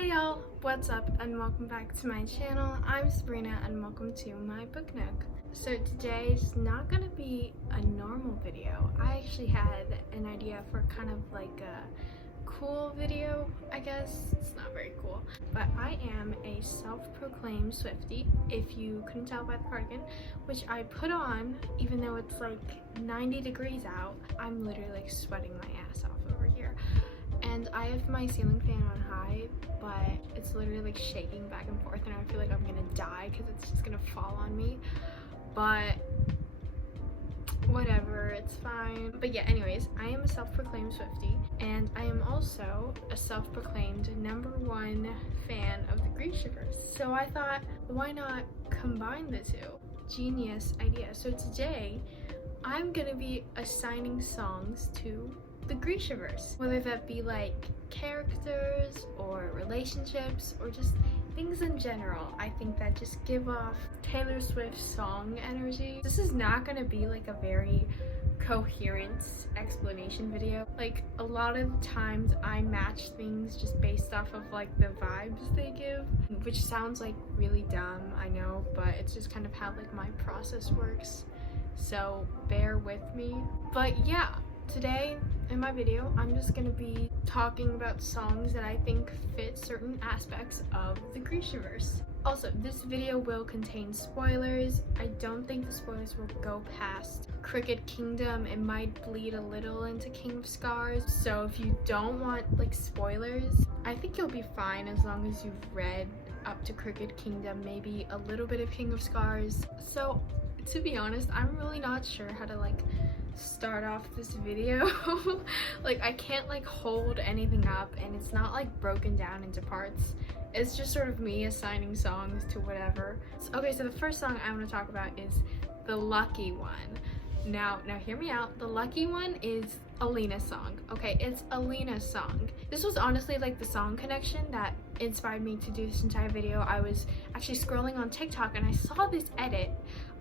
Hey y'all, what's up and welcome back to my channel. I'm Sabrina and welcome to my book nook. So today's not gonna be a normal video. I actually had an idea for kind of like a cool video, I guess. It's not very cool, but I am a self-proclaimed swiftie, if you couldn't tell by the cardigan, which I put on even though it's like 90 degrees out. I'm literally like sweating my ass off over here. And I have my ceiling fan on high, but it's literally like shaking back and forth and I feel like I'm gonna die because it's just gonna fall on me. But whatever, it's fine. But yeah, anyways, I am a self-proclaimed swiftie and I am also a self-proclaimed #1 fan of the grishaverse. So I thought, why not combine the two? Genius idea. So today I'm gonna be assigning songs to the grishaverse, whether that be like characters or relationships or just things in general. I think that just give off Taylor Swift song energy. This is not gonna be like a very coherent explanation video. Like a lot of times I match things just based off of like the vibes they give, which sounds like really dumb, I know, but it's just kind of how like my process works, so bear with me. But yeah, today in my video, I'm just gonna be talking about songs that I think fit certain aspects of the grishaverse. Also, this video will contain spoilers. I don't think the spoilers will go past Cricket Kingdom. It might bleed a little into King of Scars. So if you don't want like spoilers, I think you'll be fine as long as you've read up to Cricket Kingdom, maybe a little bit of King of Scars. So to be honest, I'm really not sure how to like start off this video. Like I can't like hold anything up and it's not like broken down into parts. It's just sort of me assigning songs to whatever. Okay, so the first song I want to talk about is The Lucky One. Now hear me out. The Lucky One is Alina's song. Okay, it's Alina's song. This was honestly like the song connection that inspired me to do this entire video. I was actually scrolling on TikTok and I saw this edit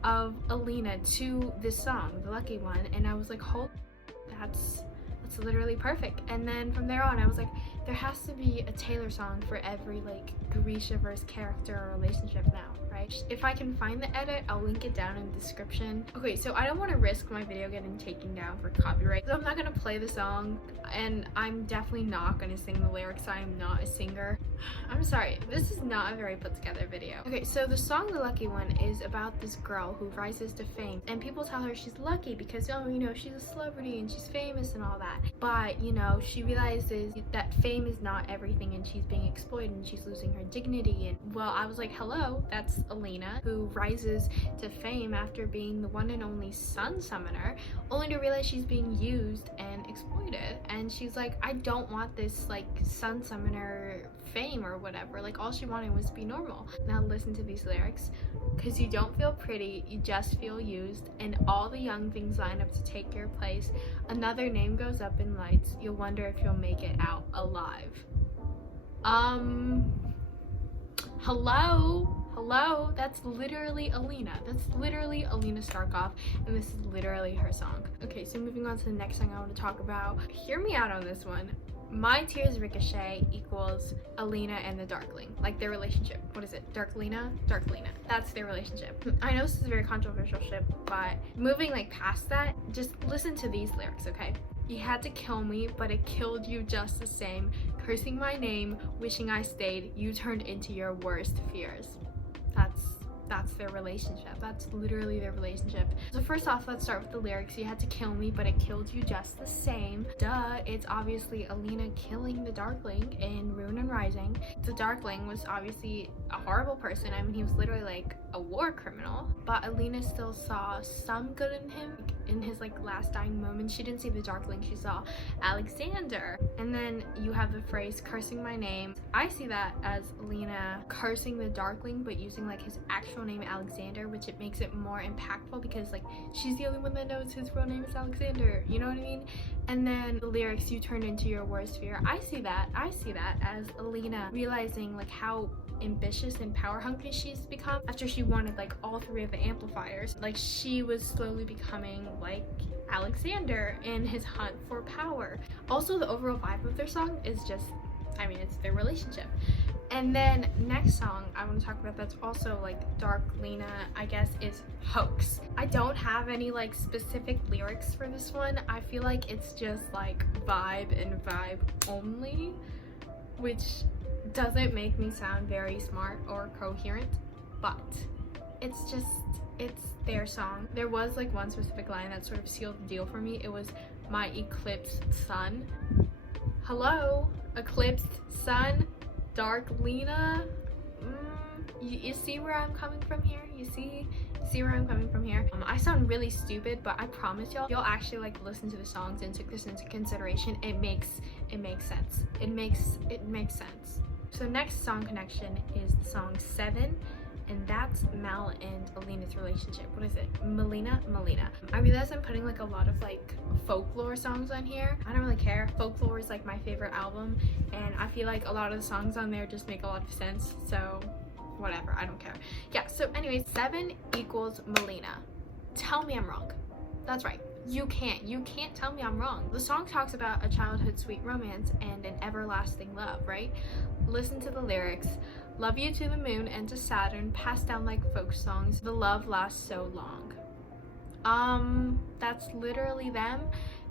of Alina to this song, The Lucky One, and I was like, hold, that's literally perfect. And then from there on I was like, there has to be a Taylor song for every like grishaverse character or relationship now, right? If I can find the edit, I'll link it down in the description. Okay, so I don't want to risk my video getting taken down for copyright, so I'm not gonna play the song and I'm definitely not gonna sing the lyrics. I am not a singer. I'm sorry, this is not a very put together video. Okay, so the song The Lucky One is about this girl who rises to fame and people tell her she's lucky because, oh, you know, she's a celebrity and she's famous and all that. But, you know, she realizes that fame is not everything and she's being exploited and she's losing her dignity. And well, I was like, hello, that's Alina, who rises to fame after being the one and only sun summoner, only to realize she's being used and exploited. And she's like, I don't want this like sun summoner fame or whatever. Like all she wanted was to be normal. Now listen to these lyrics. Because you don't feel pretty, you just feel used, and all the young things line up to take your place. Another name goes up in lights, you'll wonder if you'll make it out alive. Hello, that's literally Alina. That's literally Alina Starkov, and this is literally her song. Okay, so moving on to the next song I want to talk about. Hear me out on this one. My Tears Ricochet equals Alina and the Darkling, like their relationship. What is it? Darklina? Darklina. That's their relationship. I know this is a very controversial ship, but moving like past that, just listen to these lyrics, okay? You had to kill me, but it killed you just the same. Cursing my name, wishing I stayed, you turned into your worst fears. That's their relationship. That's literally their relationship. So first off, let's start with the lyrics. You had to kill me, but it killed you just the same. Duh, it's obviously Alina killing the Darkling in Ruin and Rising. The Darkling was obviously a horrible person. I mean, he was literally like a war criminal, but Alina still saw some good in him. In his like last dying moments, she didn't see the Darkling, she saw Alexander. And then you have the phrase cursing my name. I see that as Alina cursing the Darkling but using like his actual name Alexander, which it makes it more impactful because like she's the only one that knows his real name is Alexander, you know what I mean? And then the lyrics, you turned into your worst fear. I see that as Alina realizing like how ambitious and power hungry she's become after she wanted like all 3 of the amplifiers. Like she was slowly becoming like Alexander in his hunt for power. Also, the overall vibe of their song is just, I mean, it's their relationship. And then next song I want to talk about that's also like dark Lena, I guess, is Hoax. I don't have any like specific lyrics for this one. I feel like it's just like vibe and vibe only, which doesn't make me sound very smart or coherent, but it's their song. There was like one specific line that sort of sealed the deal for me. It was my eclipsed sun. Hello, eclipsed sun, dark Lena. You see where I'm coming from here? You see where I'm coming from here? I sound really stupid, but I promise y'all actually like listen to the songs and took this into consideration. It makes sense. It makes sense. So next song connection is the song 7, and that's Mal and Alina's relationship. What is it? Molina. I realize I'm putting like a lot of like folklore songs on here. I don't really care. Folklore is like my favorite album, and I feel like a lot of the songs on there just make a lot of sense, so whatever, I don't care. Yeah, so anyways, 7 equals Molina. Tell me I'm wrong. That's right. You can't tell me I'm wrong. The song talks about a childhood sweet romance and an everlasting love, right? Listen to the lyrics. Love you to the moon and to Saturn, passed down like folk songs. The love lasts so long. That's literally them.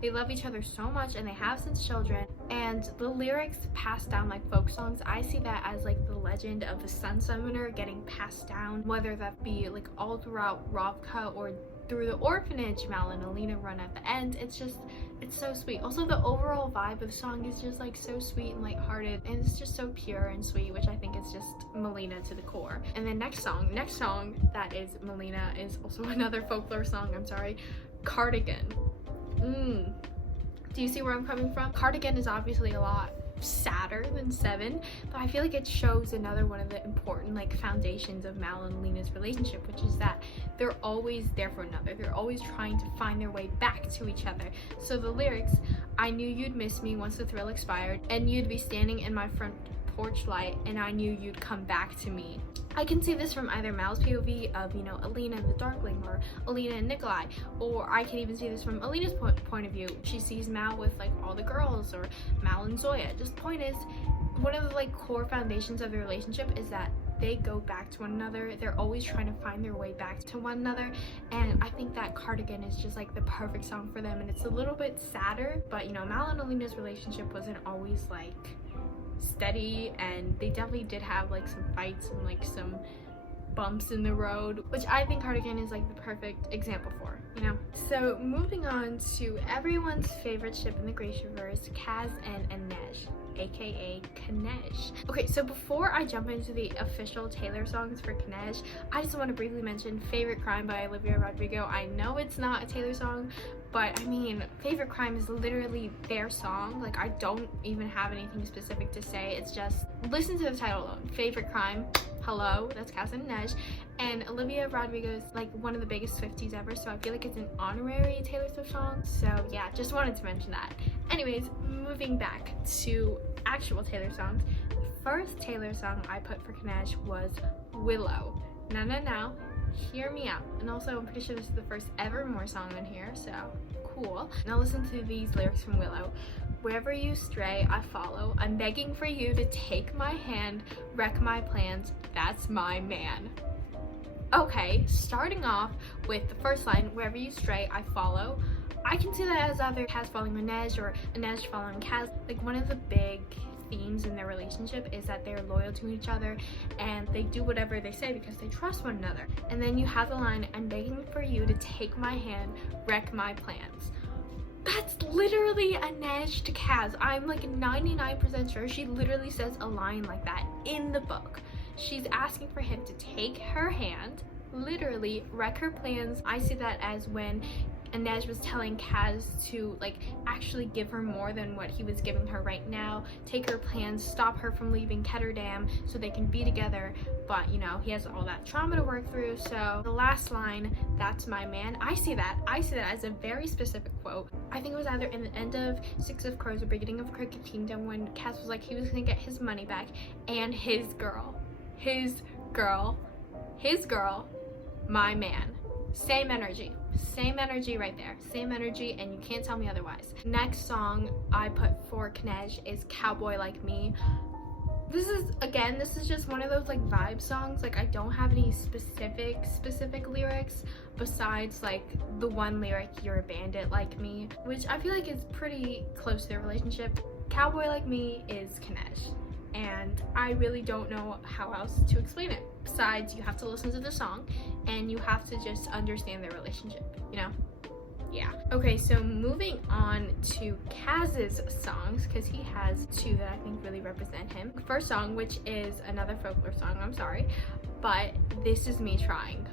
They love each other so much and they have since children. And the lyrics passed down like folk songs, I see that as like the legend of the sun summoner getting passed down, whether that be like all throughout Ravka or through the orphanage Mal and Alina run at the end. It's so sweet. Also, the overall vibe of the song is just like so sweet and lighthearted, and it's just so pure and sweet, which I think is just Molina to the core. And then next song that is Molina is also another folklore song, I'm sorry, Cardigan. Do you see where I'm coming from? Cardigan is obviously a lot sadder than 7, but I feel like it shows another one of the important like foundations of Mal and Alina's relationship, which is that they're always there for another. They're always trying to find their way back to each other. So the lyrics, I knew you'd miss me once the thrill expired, and you'd be standing in my front porch light, and I knew you'd come back to me. I can see this from either Mal's POV of, you know, Alina and the Darkling, or Alina and Nikolai, or I can even see this from Alina's point of view. She sees Mal with like all the girls, or Mal and Zoya. Just the point is, one of the like core foundations of the relationship is that they go back to one another. They're always trying to find their way back to one another, and I think that Cardigan is just like the perfect song for them. And it's a little bit sadder, but you know, Mal and Alina's relationship wasn't always like steady, and they definitely did have like some fights and like some bumps in the road, which I think Cardigan is like the perfect example for, you know. So moving on to everyone's favorite ship in the grishaverse, Kaz and Inej, aka Kanej. Okay, so before I jump into the official Taylor songs for Kanej, I just want to briefly mention Favorite Crime by Olivia Rodrigo. I know it's not a Taylor song, but I mean, Favorite Crime is literally their song. Like, I don't even have anything specific to say. It's just, listen to the title alone. Favorite Crime, hello, that's Kaz and Inej. And Olivia Rodrigo is like one of the biggest Swifties ever, so I feel like it's an honorary Taylor Swift song. So yeah, just wanted to mention that. Anyways, moving back to actual Taylor songs. The first Taylor song I put for Kanej was Willow. Now, hear me out. And also, I'm pretty sure this is the first Evermore song on here, so cool. Now listen to these lyrics from Willow. Wherever you stray, I follow. I'm begging for you to take my hand, wreck my plans. That's my man. Okay, starting off with the first line, wherever you stray, I follow. I can see that as either Kaz following Inej or Inej following Kaz. Like, one of the big themes in their relationship is that they're loyal to each other and they do whatever they say because they trust one another. And then you have the line, I'm begging for you to take my hand, wreck my plans. That's literally Inej to Kaz. I'm like 99% sure she literally says a line like that in the book. She's asking for him to take her hand, literally wreck her plans. I see that as when Inej was telling Kaz to like actually give her more than what he was giving her right now, take her plans, stop her from leaving Ketterdam so they can be together. But you know, he has all that trauma to work through. So the last line, that's my man, I see that as a very specific quote. I think it was either in the end of Six of Crows or beginning of Crooked Kingdom when Kaz was like he was gonna get his money back, and his girl, my man. Same energy right there, same energy, and you can't tell me otherwise. Next song I put for Kanej is Cowboy Like Me. This is just one of those like vibe songs. Like I don't have any specific lyrics besides like the one lyric, "You're a bandit like me," which I feel like is pretty close to their relationship. "Cowboy like me" is Kanej, and I really don't know how else to explain it. Besides, you have to listen to the song and you have to just understand their relationship, you know? Yeah. Okay, so moving on to Kaz's songs, because he has two that I think really represent him. First song, which is another folklore song, I'm sorry, but "This Is Me Trying,"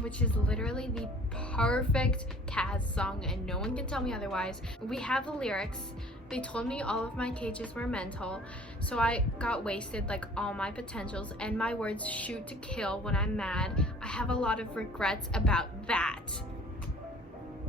which is literally the perfect Kaz song, and no one can tell me otherwise. We have the lyrics. "They told me all of my cages were mental, so I got wasted like all my potentials, and my words shoot to kill when I'm mad. I have a lot of regrets about that."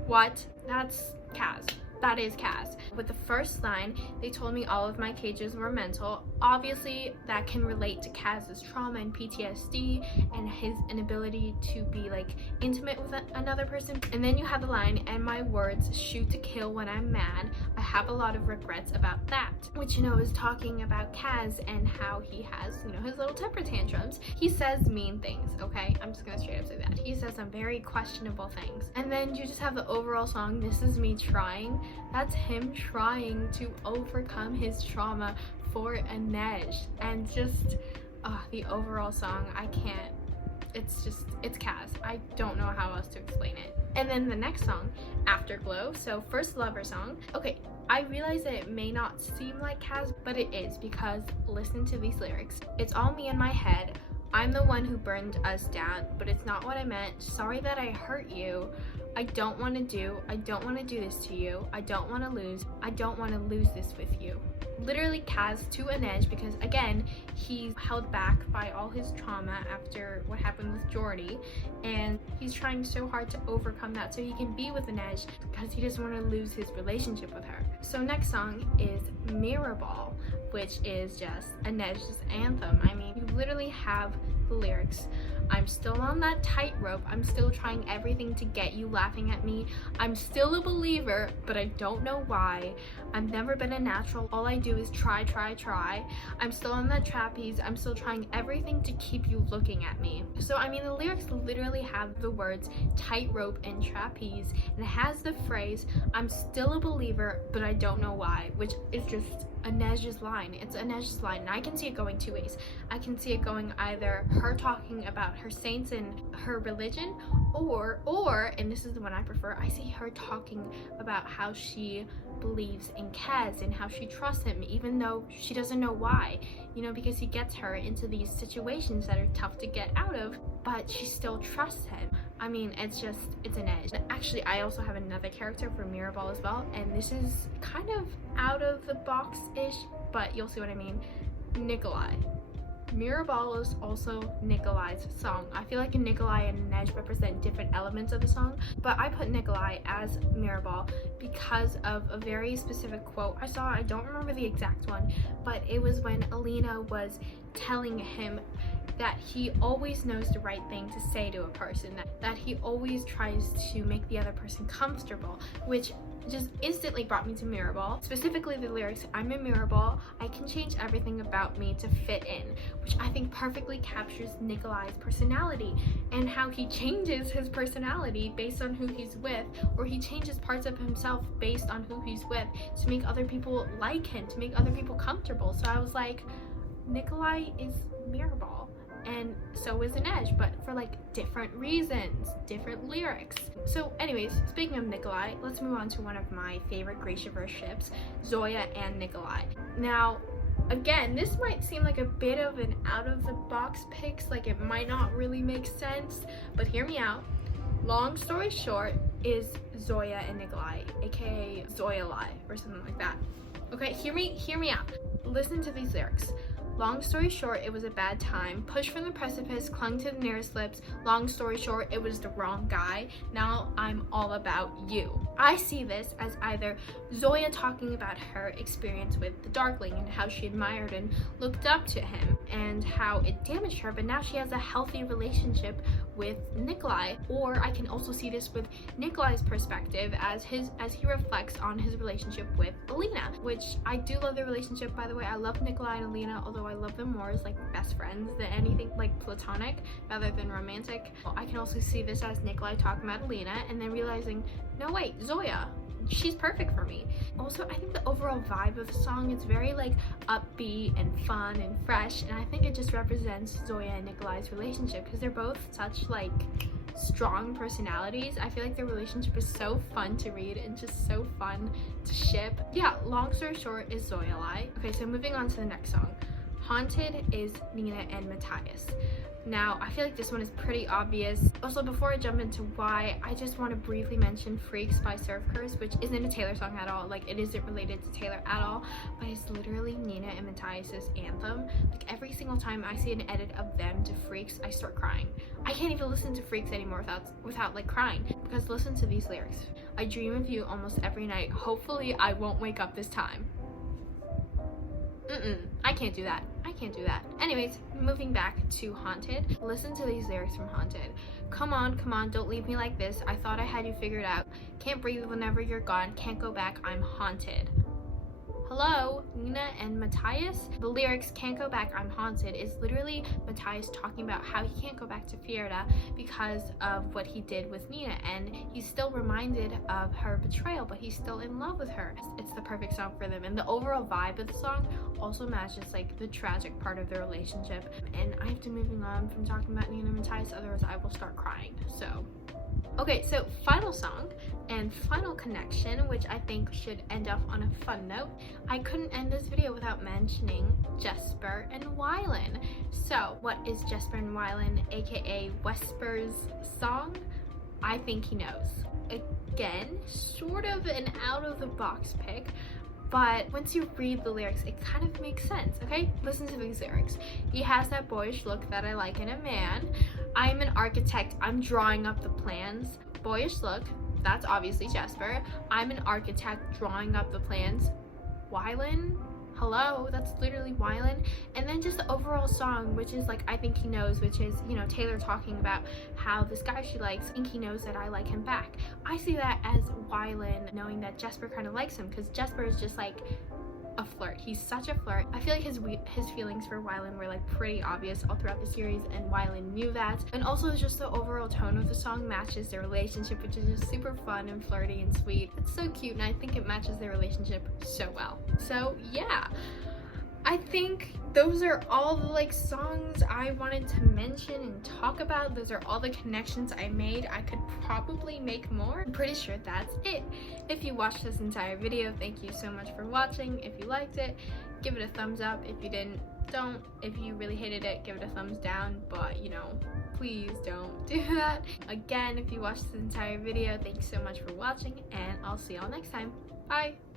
What? That's Kaz. That is Kaz. With the first line, "They told me all of my cages were mental," obviously that can relate to Kaz's trauma and PTSD and his inability to be like intimate with another person. And then you have the line, "And my words shoot to kill when I'm mad. I have a lot of regrets about that," which, you know, is talking about Kaz and how he has, you know, his little temper tantrums. He says mean things, okay? I'm just gonna straight up say that. He says some very questionable things. And then you just have the overall song, "This Is Me Trying." That's him trying to overcome his trauma for Inej, and just the overall song, I can't, it's Kaz. I don't know how else to explain it. And then the next song, "Afterglow," so first lover song. Okay, I realize that it may not seem like Kaz, but it is, because listen to these lyrics. "It's all me in my head. I'm the one who burned us down, but it's not what I meant. Sorry that I hurt you. I don't want to do this to you. I don't want to lose this with you." Literally Kaz to Inej, because again, he's held back by all his trauma after what happened with Jordy, and he's trying so hard to overcome that so he can be with Inej, because he doesn't want to lose his relationship with her. So next song is "Mirrorball," which is just Inej's anthem. I mean, you literally have the lyrics. "I'm still on that tightrope. I'm still trying everything to get you laughing at me. I'm still a believer, but I don't know why. I've never been a natural. All I do is try. I'm still on that trapeze. I'm still trying everything to keep you looking at me." So, I mean, the lyrics literally have the words tightrope and trapeze, and it has the phrase, "I'm still a believer, but I don't know why," which is just Inej's line. It's Inej's line, and I can see it going two ways. I can see it going either her talking about her saints and her religion, or, and this is the one I prefer, I see her talking about how she believes in Kaz and how she trusts him, even though she doesn't know why, you know, because he gets her into these situations that are tough to get out of, but she still trusts him. I mean, it's Inej. Actually, I also have another character for Mirrorball as well, and this is kind of out of the box-ish, but you'll see what I mean. Nikolai. Mirrorball is also Nikolai's song. I feel like Nikolai and Inej represent different elements of the song, but I put Nikolai as Mirrorball because of a very specific quote I saw. I don't remember the exact one, but it was when Alina was telling him that he always knows the right thing to say to a person, that he always tries to make the other person comfortable, which just instantly brought me to Mirrorball. Specifically the lyrics, "I'm a mirrorball, I can change everything about me to fit in," which I think perfectly captures Nikolai's personality and how he changes his personality based on who he's with, or he changes parts of himself based on who he's with to make other people like him, to make other people comfortable. So I was like, Nikolai is Mirrorball, and so is Inej, but for like different reasons, different lyrics. So anyways, speaking of Nikolai, let's move on to one of my favorite grishaverse ships, Zoya and Nikolai. Now, again, this might seem like a bit of an out of the box pick, like it might not really make sense, but hear me out. Long story short is Zoya and Nikolai, aka Zoya Lie or something like that. Okay, hear me out. Listen to these lyrics. Long story short, it was a bad time. Pushed from the precipice, clung to the nearest lips. Long story short, it was the wrong guy. Now I'm all about you. I see this as either Zoya talking about her experience with the Darkling and how she admired and looked up to him and how it damaged her, but now she has a healthy relationship with Nikolai. Or I can also see this with Nikolai's perspective as he reflects on his relationship with Alina, which I do love their relationship, by the way. I love Nikolai and Alina, although I love them more as like best friends than anything like platonic rather than romantic. I can also see this as Nikolai talking about Alina and then realizing, no wait, Zoya, she's perfect for me. Also, I think the overall vibe of the song is very like upbeat and fun and fresh, and I think it just represents Zoya and Nikolai's relationship because they're both such like strong personalities. I feel like their relationship is so fun to read and just so fun to ship. Yeah, long story short is Zoya. Okay, so moving on to the next song. Haunted is Nina and Matthias. Now, I feel like this one is pretty obvious. Also, before I jump into why, I just want to briefly mention Freaks by Surf Curse, which isn't a Taylor song at all. Like, it isn't related to Taylor at all, but it's literally Nina and Matthias's anthem. Like, every single time I see an edit of them to Freaks, I start crying. I can't even listen to Freaks anymore without like crying, because listen to these lyrics. I dream of you almost every night. Hopefully, I won't wake up this time. I can't do that. I can't do that. Anyways, moving back to Haunted. Listen to these lyrics from Haunted. Come on, don't leave me like this. I thought I had you figured out. Can't breathe whenever you're gone. Can't go back. I'm haunted. Hello, Nina and Matthias. The lyrics, can't go back, I'm haunted, is literally Matthias talking about how he can't go back to Fjerda because of what he did with Nina, and he's still reminded of her betrayal, but he's still in love with her. It's the perfect song for them, and the overall vibe of the song also matches like the tragic part of their relationship. And I have to moving on from talking about Nina and Matthias, otherwise I will start crying. So okay, so final song and final connection, which I think should end off on a fun note. I couldn't end this video without mentioning Jesper and Wylan. So what is Jesper and Wylan, aka Wesper's song? I think he knows. Again, sort of an out of the box pick, but once you read the lyrics, it kind of makes sense, okay? Listen to these lyrics. He has that boyish look that I like in a man. I'm an architect, I'm drawing up the plans. Boyish look, that's obviously Jesper. I'm an architect drawing up the plans. Wylan? Hello, that's literally Wylan. And then just the overall song, which is like I think he knows, which is, you know, Taylor talking about how this guy she likes, I think he knows that I like him back. I see that as Wylan knowing that Jesper kind of likes him, because Jesper is just like a flirt. He's such a flirt. I feel like his feelings for Wylan were like pretty obvious all throughout the series, and Wylan knew that. And also just the overall tone of the song matches their relationship, which is just super fun and flirty and sweet. It's so cute, and I think it matches their relationship so well. So yeah, I think those are all the like songs I wanted to mention and talk about. Those are all the connections I made. I could probably make more. I'm pretty sure that's it. If you watched this entire video, thank you so much for watching. If you liked it, give it a thumbs up. If you didn't, don't. If you really hated it, give it a thumbs down, but you know, please don't do that. Again, if you watched this entire video, thanks so much for watching, and I'll see y'all next time. Bye!